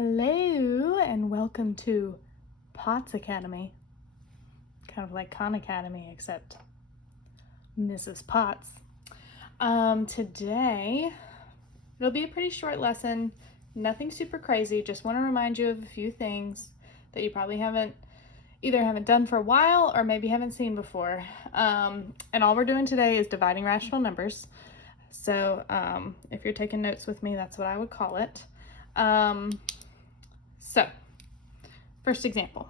Hello and welcome to Potts Academy. Kind of like Khan Academy, except Mrs. Potts. Today, it'll be a pretty short lesson. Nothing super crazy. Just want to remind you of a few things that you probably haven't done for a while or maybe haven't seen before. And all we're doing today is dividing rational numbers. So if you're taking notes with me, that's what I would call it. So, first example,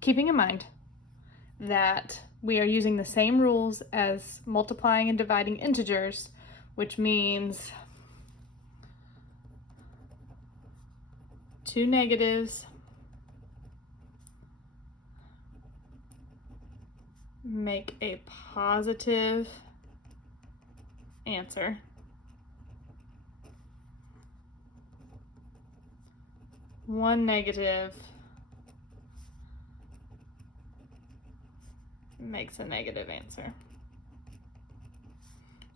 keeping in mind that we are using the same rules as multiplying and dividing integers, which means two negatives make a positive answer. One negative makes a negative answer.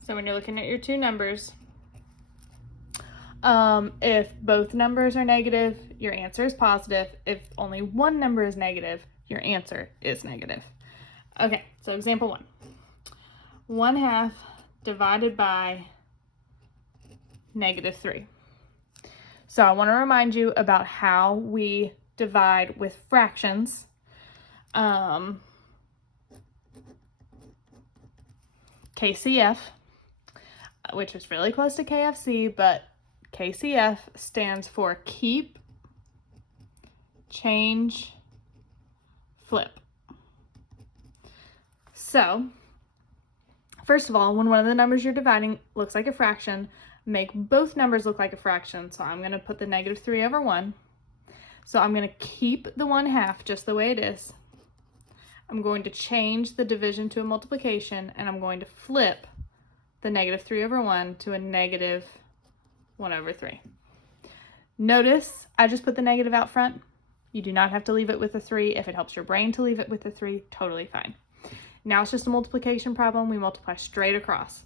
So when you're looking at your two numbers, if both numbers are negative, your answer is positive. If only one number is negative, your answer is negative. Okay, so example 1. 1/2 divided by -3. So I want to remind you about how we divide with fractions. KCF, which is really close to KFC, but KCF stands for keep, change, flip. So, first of all, when one of the numbers you're dividing looks like a fraction, make both numbers look like a fraction. So I'm going to put the -3/1. So I'm going to keep the 1/2 just the way it is. I'm going to change the division to a multiplication, and I'm going to flip the -3/1 to a -1/3. Notice I just put the negative out front. You do not have to leave it with a 3. If it helps your brain to leave it with a 3, totally fine. Now it's just a multiplication problem. We multiply straight across.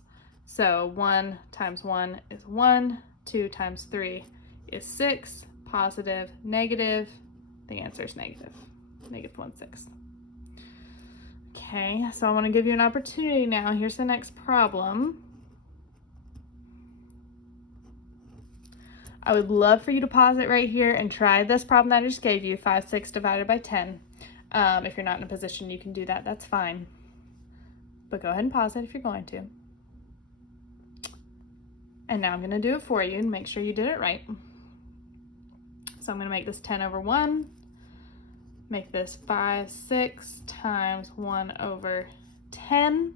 So 1 times 1 is 1, 2 times 3 is 6, positive, negative. The answer is negative 1/6. Okay, so I want to give you an opportunity now. Here's the next problem. I would love for you to pause it right here and try this problem that I just gave you, 5/6 divided by 10. If you're not in a position you can do that, that's fine. But go ahead and pause it if you're going to. And now I'm going to do it for you and make sure you did it right. So I'm going to make this 10/1. Make this 5/6 times 1/10.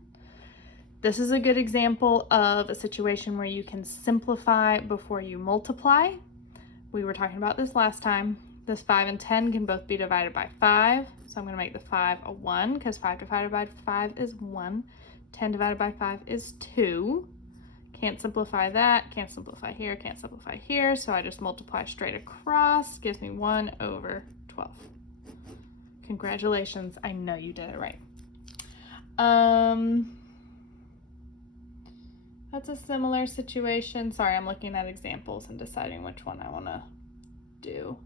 This is a good example of a situation where you can simplify before you multiply. We were talking about this last time. This 5 and 10 can both be divided by 5. So I'm going to make the 5 a 1 because 5 divided by 5 is 1. 10 divided by 5 is 2. Can't simplify that, can't simplify here, can't simplify here, so I just multiply straight across, gives me 1/12. Congratulations, I know you did it right. That's a similar situation. Sorry, I'm looking at examples and deciding which one I want to do.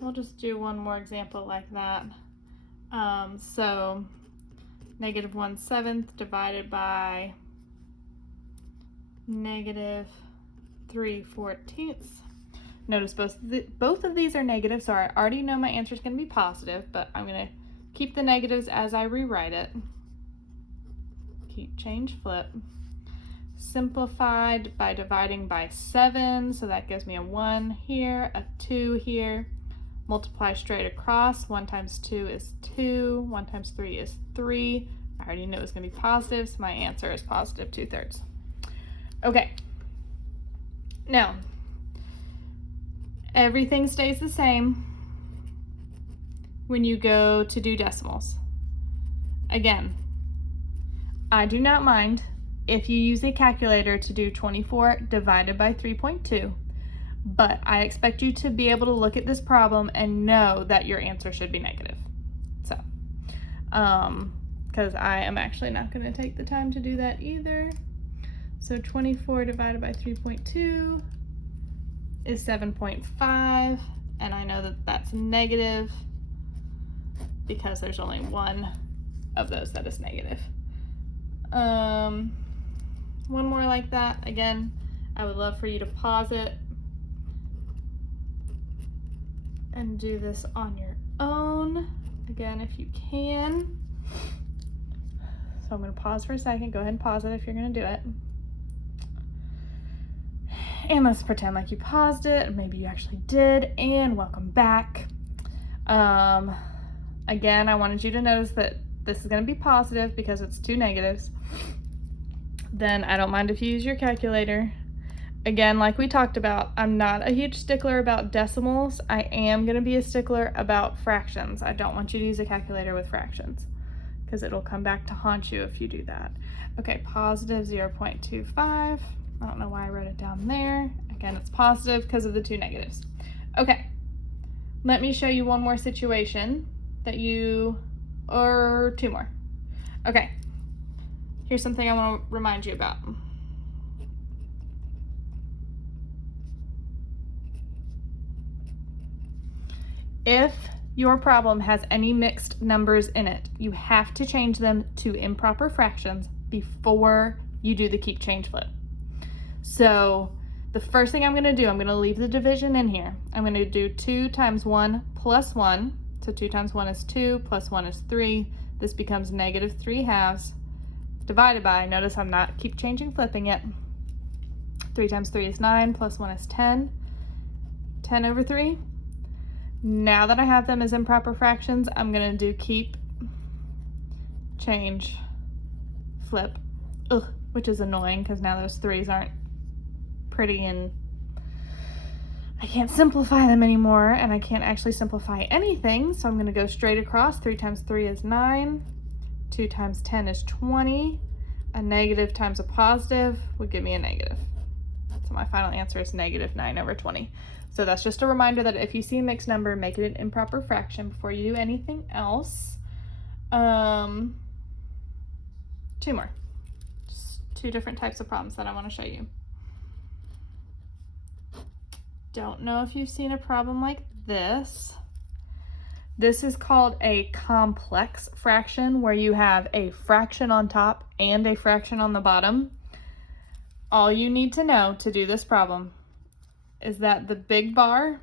We'll just do one more example like that. So -1/7 divided by -3/14. Notice both of these are negative, so I already know my answer is going to be positive, but I'm going to keep the negatives as I rewrite it. Keep, change, flip. Simplified by dividing by 7, so that gives me a 1 here, a 2 here. Multiply straight across. 1 times 2 is 2. 1 times 3 is 3. I already knew it was going to be positive, so my answer is positive 2/3. Okay. Now, everything stays the same when you go to do decimals. Again, I do not mind if you use a calculator to do 24 divided by 3.2. But I expect you to be able to look at this problem and know that your answer should be negative. So, because I am actually not going to take the time to do that either. So 24 divided by 3.2 is 7.5, and I know that that's negative because there's only one of those that is negative. One more like that. Again, I would love for you to pause it and do this on your own, again, if you can. So I'm going to pause for a second. Go ahead and pause it if you're going to do it. And let's pretend like you paused it, and maybe you actually did, and welcome back. Again, I wanted you to notice that this is going to be positive because it's two negatives. Then I don't mind if you use your calculator. Again, like we talked about, I'm not a huge stickler about decimals. I am going to be a stickler about fractions. I don't want you to use a calculator with fractions because it'll come back to haunt you if you do that. Okay, positive 0.25. I don't know why I wrote it down there. Again, it's positive because of the two negatives. Okay, let me show you one more situation or two more. Okay, here's something I want to remind you about. If your problem has any mixed numbers in it, you have to change them to improper fractions before you do the keep change flip. So the first thing I'm going to do, I'm going to leave the division in here. I'm going to do 2 times 1 plus 1. So 2 times 1 is 2, plus 1 is 3. This becomes negative 3/2 divided by, notice I'm not keep changing flipping it. 3 times 3 is 9, plus 1 is 10. 10 over 3. Now that I have them as improper fractions, I'm going to do keep change flip, which is annoying because now those 3's aren't pretty and I can't simplify them anymore, and I can't actually simplify anything, so I'm going to go straight across. 3 times 3 is 9, 2 times 10 is 20, a negative times a positive would give me a negative. So my final answer is negative 9 over 20. So that's just a reminder that if you see a mixed number, make it an improper fraction before you do anything else. Two more. Just two different types of problems that I want to show you. Don't know if you've seen a problem like this. This is called a complex fraction, where you have a fraction on top and a fraction on the bottom. All you need to know to do this problem is that the big bar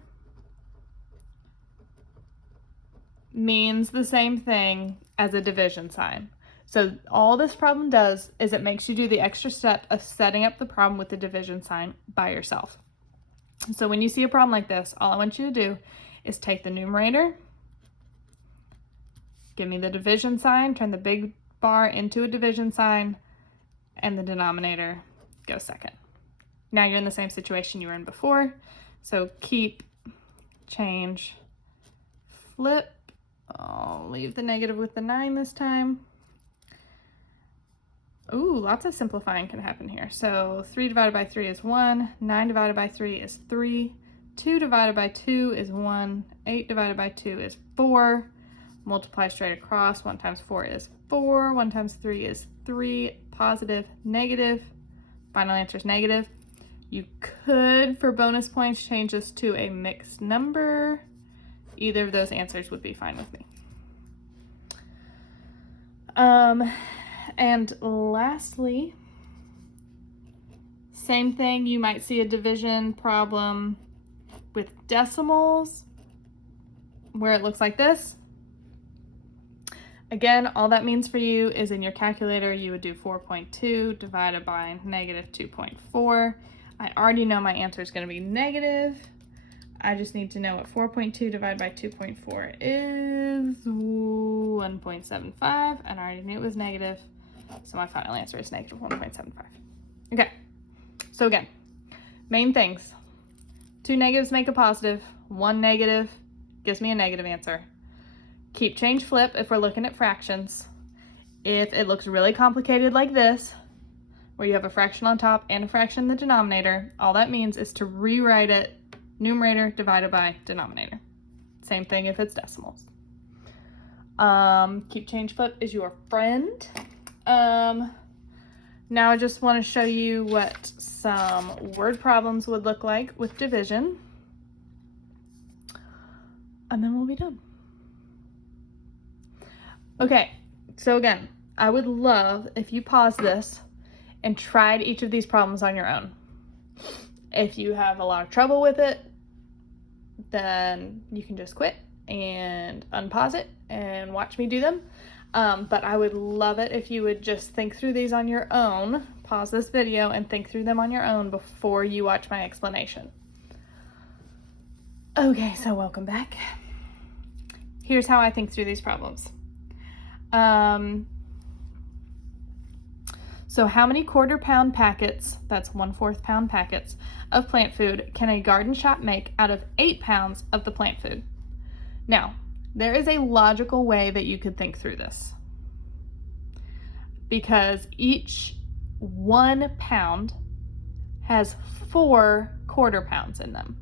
means the same thing as a division sign. So all this problem does is it makes you do the extra step of setting up the problem with the division sign by yourself. So when you see a problem like this, all I want you to do is take the numerator, give me the division sign, turn the big bar into a division sign, and the denominator goes second. Now you're in the same situation you were in before. So keep, change, flip. I'll leave the negative with the 9 this time. Ooh, lots of simplifying can happen here. So 3 divided by 3 is 1, 9 divided by 3 is 3, 2 divided by 2 is 1, 8 divided by 2 is 4, multiply straight across, 1 times 4 is 4, 1 times 3 is 3, positive, negative, final answer is negative. You could, for bonus points, change this to a mixed number. Either of those answers would be fine with me. And lastly, same thing, you might see a division problem with decimals where it looks like this. Again, all that means for you is in your calculator, you would do 4.2 divided by negative 2.4. I already know my answer is going to be negative. I just need to know what 4.2 divided by 2.4 is 1.75, and I already knew it was negative. So my final answer is negative 1.75. Okay, so again, main things. 2 negatives make a positive, 1 negative gives me a negative answer. Keep, change, flip if we're looking at fractions. If it looks really complicated like this, where you have a fraction on top and a fraction in the denominator, all that means is to rewrite it numerator divided by denominator. Same thing if it's decimals. Keep, change, flip is your friend. Now I just want to show you what some word problems would look like with division. And then we'll be done. Okay, so again, I would love if you paused this and tried each of these problems on your own. If you have a lot of trouble with it, then you can just quit and unpause it and watch me do them. But I would love it if you would just think through these on your own, pause this video and think through them on your own before you watch my explanation. Okay, so welcome back. Here's how I think through these problems. So how many quarter-pound packets, that's 1/4 pound packets, of plant food can a garden shop make out of 8 pounds of the plant food? Now, there is a logical way that you could think through this, because each 1 pound has 4 quarter pounds in them.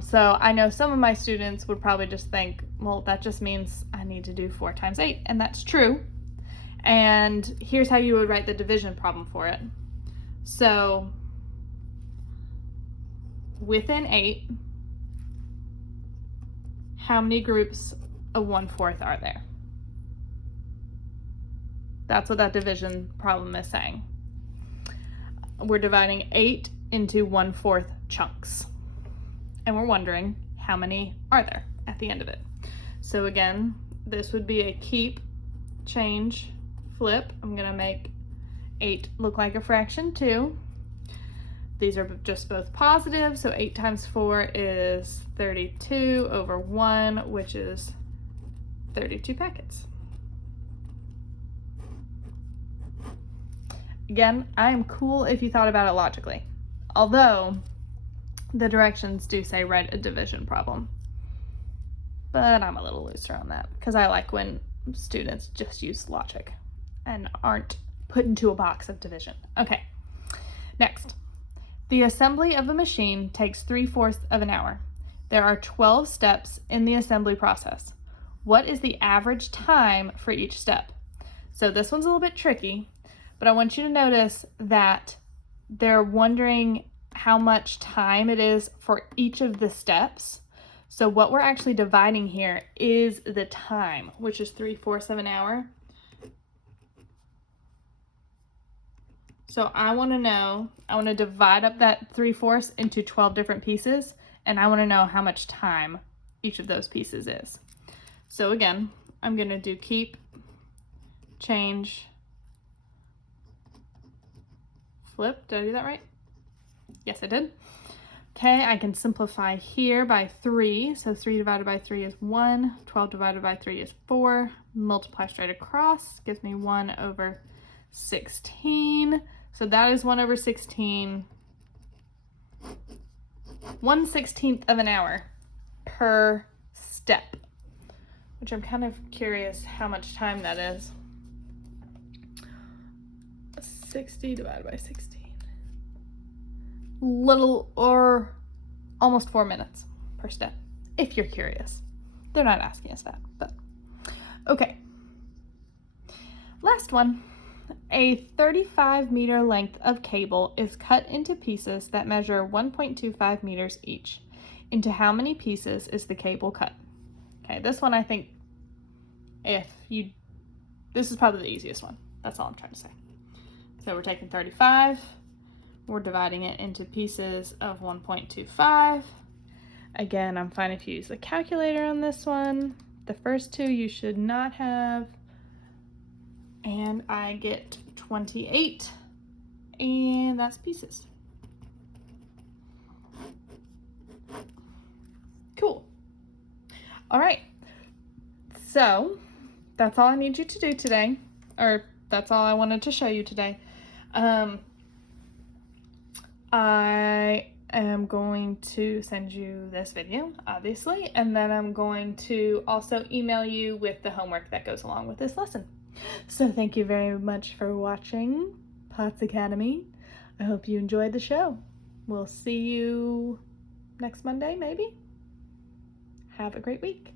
So I know some of my students would probably just think, well, that just means I need to do 4 times 8, and that's true. And here's how you would write the division problem for it. So within 8, how many groups of 1/4 are there? That's what that division problem is saying. We're dividing 8 into 1/4 chunks. And we're wondering how many are there at the end of it. So again, this would be a keep, change, flip. I'm gonna make 8 look like a fraction too. These are just both positive, so 8 times 4 is 32 over 1, which is 32 packets. Again, I am cool if you thought about it logically, although the directions do say write a division problem. But I'm a little looser on that because I like when students just use logic and aren't put into a box of division. Okay, next. The assembly of a machine takes 3/4 of an hour. There are 12 steps in the assembly process. What is the average time for each step? So this one's a little bit tricky, but I want you to notice that they're wondering how much time it is for each of the steps. So what we're actually dividing here is the time, which is 3/4 of an hour. So I want to divide up that 3/4 into 12 different pieces, and I want to know how much time each of those pieces is. So again, I'm going to do keep, change, flip. Did I do that right? Yes, I did. Okay, I can simplify here by 3. So 3 divided by 3 is 1. 12 divided by 3 is 4. Multiply straight across gives me 1 over 16. So that is 1 over 16. 1/16 of an hour per step, which I'm kind of curious how much time that is. 60 divided by 16. Little or almost 4 minutes per step, if you're curious. They're not asking us that, but okay. Last one. A 35-meter length of cable is cut into pieces that measure 1.25 meters each. Into how many pieces is the cable cut? Okay, this one I think this is probably the easiest one. That's all I'm trying to say. So we're taking 35, we're dividing it into pieces of 1.25. Again, I'm fine if you use the calculator on this one. The first 2 you should not have. And I get 28, and that's pieces. Cool. All right, so that's all I need you to do today, or that's all I wanted to show you today. I am going to send you this video, obviously, and then I'm going to also email you with the homework that goes along with this lesson. So thank you very much for watching Potts Academy. I hope you enjoyed the show. We'll see you next Monday, maybe. Have a great week.